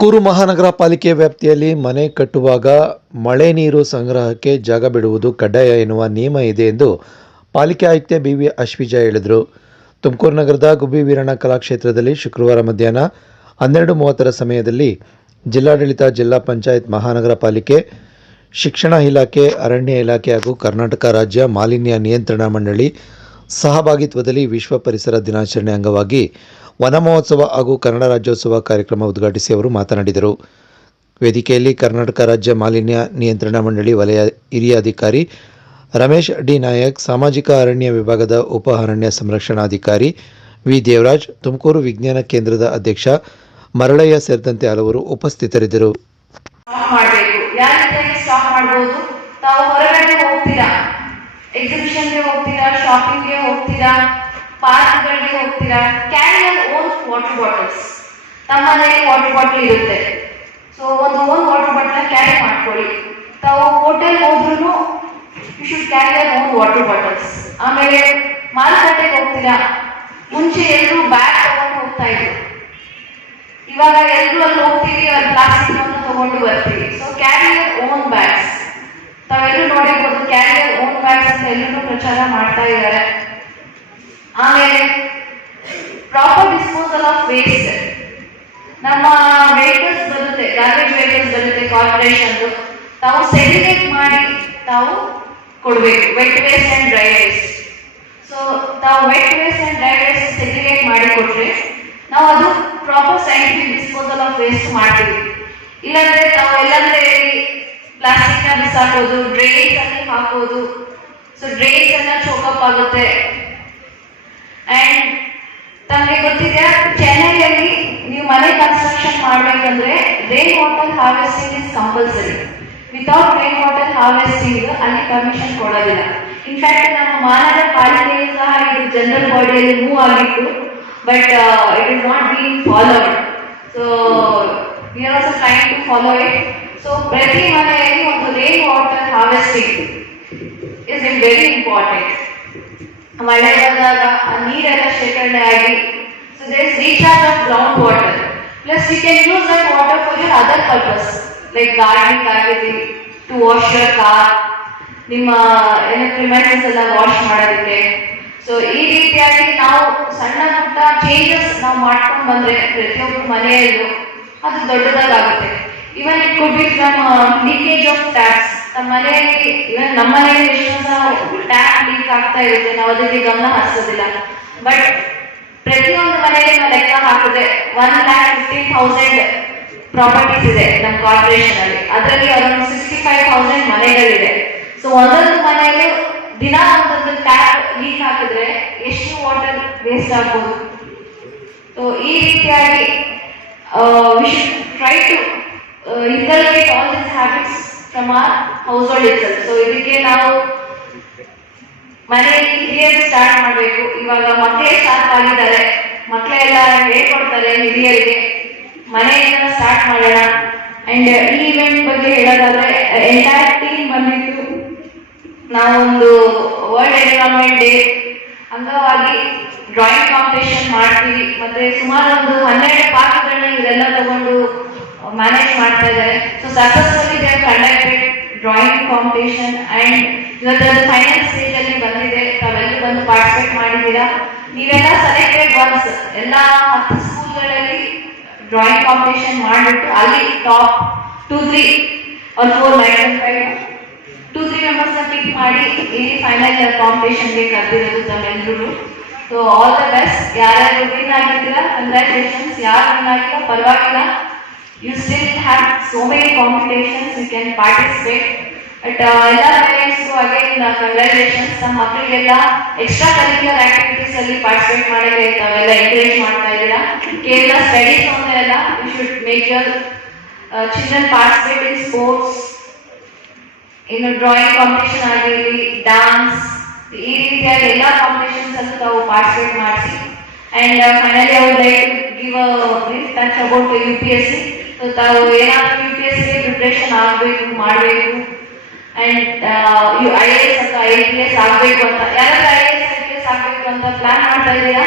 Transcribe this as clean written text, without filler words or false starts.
ತುಮಕೂರು ಮಹಾನಗರ ಪಾಲಿಕೆ ವ್ಯಾಪ್ತಿಯಲ್ಲಿ ಮನೆ ಕಟ್ಟುವಾಗ ಮಳೆ ನೀರು ಸಂಗ್ರಹಕ್ಕೆ ಜಾಗ ಬಿಡುವುದು ಕಡ್ಡಾಯ ಎನ್ನುವ ನಿಯಮ ಇದೆ ಎಂದು ಪಾಲಿಕೆ ಆಯುಕ್ತೆ ಬಿವಿ ಅಶ್ವಿಜ ಹೇಳಿದರು. ತುಮಕೂರು ನಗರದ ಗುಬ್ಬಿ ವೀರಣ್ಣ ಕಲಾಕ್ಷೇತ್ರದಲ್ಲಿ ಶುಕ್ರವಾರ ಮಧ್ಯಾಹ್ನ 12:30 ಸಮಯದಲ್ಲಿ ಜಿಲ್ಲಾಡಳಿತ, ಜಿಲ್ಲಾ ಪಂಚಾಯತ್, ಮಹಾನಗರ ಪಾಲಿಕೆ, ಶಿಕ್ಷಣ ಇಲಾಖೆ, ಅರಣ್ಯ ಇಲಾಖೆ ಹಾಗೂ ಕರ್ನಾಟಕ ರಾಜ್ಯ ಮಾಲಿನ್ಯ ನಿಯಂತ್ರಣ ಮಂಡಳಿ ಸಹಭಾಗಿತ್ವದಲ್ಲಿ ವಿಶ್ವ ಪರಿಸರ ದಿನಾಚರಣೆ ಅಂಗವಾಗಿ ವನ ಮಹೋತ್ಸವ ಹಾಗೂ ಕನ್ನಡ ರಾಜ್ಯೋತ್ಸವ ಕಾರ್ಯಕ್ರಮ ಉದ್ಘಾಟಿಸಿ ಅವರು ಮಾತನಾಡಿದರು. ವೇದಿಕೆಯಲ್ಲಿ ಕರ್ನಾಟಕ ರಾಜ್ಯ ಮಾಲಿನ್ಯ ನಿಯಂತ್ರಣ ಮಂಡಳಿ ವಲಯ ಹಿರಿಯ ಅಧಿಕಾರಿ ರಮೇಶ್ ಡಿ ನಾಯಕ್, ಸಾಮಾಜಿಕ ಅರಣ್ಯ ವಿಭಾಗದ ಉಪ ಅರಣ್ಯ ಸಂರಕ್ಷಣಾಧಿಕಾರಿ ವಿ ದೇವರಾಜ್, ತುಮಕೂರು ವಿಜ್ಞಾನ ಕೇಂದ್ರದ ಅಧ್ಯಕ್ಷ ಮರಳಯ್ಯ ಸೇರಿದಂತೆ ಹಲವರು ಉಪಸ್ಥಿತರಿದ್ದರು. ಎಕ್ಸಿಬಿಷನ್ಗೆ ಹೋಗ್ತೀರಾ, ಶಾಪಿಂಗ್ಗೆ ಹೋಗ್ತೀರಾ, ಪಾರ್ಕ್ಗಳಿಗೆ ಹೋಗ್ತೀರಾ, carry your own water bottles. ನಮ್ಮನೇಲಿ ವಾಟರ್ ಬಾಟಲ್ ಇರುತ್ತೆ, ಸೊ ಒಂದು ಓನ್ ವಾಟರ್ ಬಾಟಲ್ ಕ್ಯಾರಿ ಮಾಡ್ಕೊಳ್ಳಿ. ತಾವು ಹೋಟೆಲ್ ಹೋದ್ರೂ you should carry your own water bottles. ಆಮೇಲೆ ಮಾರುಕಟ್ಟೆಗೆ ಹೋಗ್ತೀರಾ, ಮುಂಚೆ ಎಲ್ಲರೂ ಬ್ಯಾಗ್ ತಗೊಂಡು ಹೋಗ್ತಾ ಇದ್ರು, ಇವಾಗ ಎಲ್ಲರೂ ಅಲ್ಲಿ ಹೋಗ್ತೀವಿ, ಅಲ್ಲಿ ಪ್ಲಾಸ್ಟಿಕ್ ಅನ್ನು ತಗೊಂಡು ಬರ್ತೀವಿ. So carry your own bags. ತಾವೆಲ್ಲರೂ ನೋಡಿರ್ಬೋದು, ಕ್ಯಾರಿ ಯುವರ್ ಓನ್ ಬ್ಯಾಗ್ಸ್ ಅಂತ ಎಲ್ಲರೂ ಪ್ರಚಾರ ಮಾಡ್ತಾ ಇದ್ದಾರೆ. ಆಮೇಲೆ ಪ್ರಾಪರ್ ಡಿಸ್ಪೋಸಲ್ ಆಫ್ ವೇಸ್ಟ್. ನಮ್ಮ ವೆಹಿಕಲ್ಸ್ ಬರುತ್ತೆ, ಗಾರ್ಬೇಜ್ ವೆಹಿಕಲ್ಸ್ ಬರುತ್ತೆ ಕಾರ್ಪೊರೇಷನ್, ತಾವು ಸೆಗ್ರಿಗೇಟ್ ಮಾಡಿ ತಾವು ಕೊಡಬೇಕು, wet waste and dry waste. So ತಾವು wet waste and dry waste segregate ಮಾಡಿ ಕೊಟ್ರೆ ನಾವು ಅದು proper scientific disposal of waste ಮಾಡ್ತೀವಿ. ಇಲ್ಲಾಂದ್ರೆ ತಾವು ಎಲ್ಲಂದ್ರೆ ಪ್ಲಾಸ್ಟಿಕ್ ನ ಬಿಸಾಕೋದು, ಡ್ರೈನ್ಸ್ ಅಲ್ಲಿ ಹಾಕೋದು, ಸೊ ಡ್ರೈನ್ಸ್ ಎಲ್ಲ ಚೋಕಪ್ ಆಗುತ್ತೆ. ಅಂಡ್ ತಮಗೆ ಗೊತ್ತಿದೆ, ಚೆನ್ನೈಯಲ್ಲಿ ನೀವು ಮನೆ ಕನ್ಸ್ಟ್ರಕ್ಷನ್ ಮಾಡ್ಬೇಕಂದ್ರೆ rain water harvesting is compulsory. Without rain water harvesting ಅಲ್ಲಿ ಪರ್ಮಿಷನ್ ಕೊಡೋದಿಲ್ಲ. ಇನ್ಫ್ಯಾಕ್ಟ್ ನಮ್ಮ ಮಹಾನಗರ ಪಾಲಿಕೆಯು ಸಹ ಇದು ಜನರಲ್ ಬಾಡಿಯಲ್ಲಿ ಮೂವ್ ಆಗಿತ್ತು, but it is not been followed. So we are also trying to follow it. So ಪ್ರತಿ ಮನೆಯಲ್ಲಿ ಒಂದು rain water harvesting is very important. ಮಳೆ ಬಂದಾಗ ನೀರೆಲ್ಲ ಶೇಖರಣೆ ಆಗಿ, so there is recharge of ground water. Plus you can use that water for your other purpose, like gardening ಆಗಿರಲಿ, to wash your car, ನಿಮ್ಮ ಏನೋ ಪ್ರಿಮೈಸಸ್ ಎಲ್ಲ ವಾಶ್ ಮಾಡೋದಕ್ಕೆ. ಸೊ ಈ ರೀತಿಯಾಗಿ ನಾವು ಸಣ್ಣ ಪುಟ್ಟ ಚೇಂಜಸ್ ನಾವು ಮಾಡ್ಕೊಂಡು ಬಂದ್ರೆ ಪ್ರತಿಯೊಬ್ಬರು ಮನೆಯಲ್ಲೂ ಅದು ದೊಡ್ಡದಾಗುತ್ತೆ. Even it could be from leakage of taps. ನಮ್ಮ ಮನೆಯಲ್ಲಿ, ಇವನ್ ನಮ್ಮ ಮನೆಯಲ್ಲಿ ಎಷ್ಟೊಂದು ಟ್ಯಾಪ್ ಲೀಕ್ ಆಗ್ತಾ ಇರುತ್ತೆ, ನಾವು ಅದಕ್ಕೆ ಗಮನ ಹರಿಸೋದಿಲ್ಲ. ಬಟ್ ಪ್ರತಿಯೊಂದು ಮನೆಯಲ್ಲಿ ನಾವು ಲೆಕ್ಕ ಹಾಕಿದ್ರೆ 1,50,000 ಪ್ರಾಪರ್ಟೀಸ್ ಇದೆ ನಮ್ಮ ಕಾರ್ಪೊರೇಷನ್ ಅಲ್ಲಿ. ಅದರಲ್ಲಿ ಅರೌಂಡ್ 65,000 ಮನೆಗಳಿದೆ. ಸೊ ಒಂದೊಂದು ಮನೆಯಲ್ಲಿ ದಿನ ಒಂದೊಂದು ಟ್ಯಾಪ್ ಲೀಕ್ ಹಾಕಿದ್ರೆ ಎಷ್ಟು ವಾಟರ್ ವೇಸ್ಟ್ ಆಗ್ಬೋದು. ಸೊ ಈ ರೀತಿಯಾಗಿ we should try to inculcate all these habits from our household itself. So ಇದಕ್ಕೆ ನಾವು ಮನೆಯಲ್ಲಿ ಹಿರಿಯರು ಸ್ಟಾರ್ಟ್ ಮಾಡಬೇಕು. ಇವಾಗ ಮಕ್ಕಳೇ ಸ್ಟಾರ್ಟ್ ಆಗಿದ್ದಾರೆ, ಮಕ್ಕಳೆಲ್ಲ ಹೇಳ್ಕೊಡ್ತಾರೆ ಹಿರಿಯರಿಗೆ. ಮನೆಯಿಂದ ಸ್ಟಾರ್ಟ್ ಮಾಡೋಣ. ಅಂಡ್ ಈ ಇವೆಂಟ್ ಬಗ್ಗೆ ಹೇಳೋದಾದ್ರೆ ಎಂಟೈರ್ ಟೀಮ್ ಬಂದಿತ್ತು. ನಾವೊಂದು ವರ್ಲ್ಡ್ ಎನ್ವಿರಾನ್ಮೆಂಟ್ ಡೇ ಅಂಗವಾಗಿ ಡ್ರಾಯಿಂಗ್ ಕಾಂಪಿಟೇಷನ್ ಮಾಡ್ತೀವಿ. ಮತ್ತೆ ಸುಮಾರು ಒಂದು 12 ಪಾರ್ಕ್ಗಳನ್ನ ಇವರೆಲ್ಲ ತಗೊಂಡು ಮ್ಯಾನೇಜ್ ಮಾಡ್ತಾ ಇದ್ದಾರೆ. So successfully they have conducted drawing competition and ಇವತ್ತು ಫೈನಲ್ ಸ್ಟೇಜ್ ಅಲ್ಲಿ ಬಂದಿದೆ. ತಾವೆಲ್ಲರೂ ಬಂದು ಪಾರ್ಟಿಸಿಪೇಟ್ ಮಾಡಿದ್ದೀರಾ. ನೀವೆಲ್ಲ ಸೆಲೆಕ್ಟೆಡ್ ಒನ್ಸ್ ಎಲ್ಲ 10 ಸ್ಕೂಲ್ಗಳಲ್ಲಿ ಡ್ರಾಯಿಂಗ್ ಕಾಂಪಿಟೇಷನ್ ಮಾಡಿಬಿಟ್ಟು ಅಲ್ಲಿ ಟಾಪ್ 2-3 or 4 2-3 ಮೆಂಬರ್ಸ್ನ ಪಿಕ್ ಮಾಡಿ ಈ ಫೈನಲ್ ಕಾಂಪಿಟೇಷನ್ಗೆ ಕರೆದಿರೋದು ತಮ್ಮೆಲ್ಲರೂ. So all the best. ಯಾರ್ಯಾರು ವಿನ್ ಆಗಿದ್ದೀರಾ ಕಂಗ್ರ್ಯಾಚುಲೇಷನ್ಸ್, ಯಾರು ವಿನ್ ಆಗಿಲ್ಲ ಪರವಾಗಿಲ್ಲ, you still have so many competitions, you can participate. But ಎಲ್ಲ ಪೇರೆಂಟ್ಸ್ಗೂ ಅಗೇನ್ ಕಂಗ್ರ್ಯಾಚುಲೇಷನ್ಸ್. ನಮ್ಮ ಮಕ್ಕಳಿಗೆಲ್ಲ ಎಕ್ಸ್ಟ್ರಾ ಕರಿಕ್ಯುಲರ್ ಆಕ್ಟಿವಿಟೀಸ್ ಅಲ್ಲಿ ಪಾರ್ಟಿಸಿಪೇಟ್ ಮಾಡೋಕ್ಕೆ ತಾವೆಲ್ಲ ಎಂಕರೇಜ್ ಮಾಡ್ತಾ ಇದ್ದೀರಾ. ಕೇವಲ ಸ್ಟಡೀಸ್ ಒಂದೇ ಅಲ್ಲ, you should make your children participate in sports, ಇನ್ನು ಡ್ರಾಯಿಂಗ್ ಕಾಂಪಿಟೇಷನ್ ಆಗಿರಲಿ, ಡಾನ್ಸ್, ಈ ರೀತಿಯಾಗಿ ಎಲ್ಲ ಕಾಂಪಿಟೇಷನ್ಸ್ ಅಲ್ಲೂ ತಾವು ಪಾರ್ಟಿಸಿಪೇಟ್ ಮಾಡಿಸಿ. And finally I would like to give a brief touch about UPSC. So ತಾವು ಏನಾದರೂ UPSCಗೆ ಪ್ರಿಪ್ರೇಷನ್ ಆಗಬೇಕು, ಮಾಡಬೇಕು. ಅಂಡ್ IAS ಅಥವಾ IPS ಆಗಬೇಕು ಅಂತ, ಯಾರಾದ್ರೂ IAS IPS ಆಗಬೇಕು ಅಂತ ಪ್ಲಾನ್ ಮಾಡ್ತಾ ಇದ್ದೀರಾ?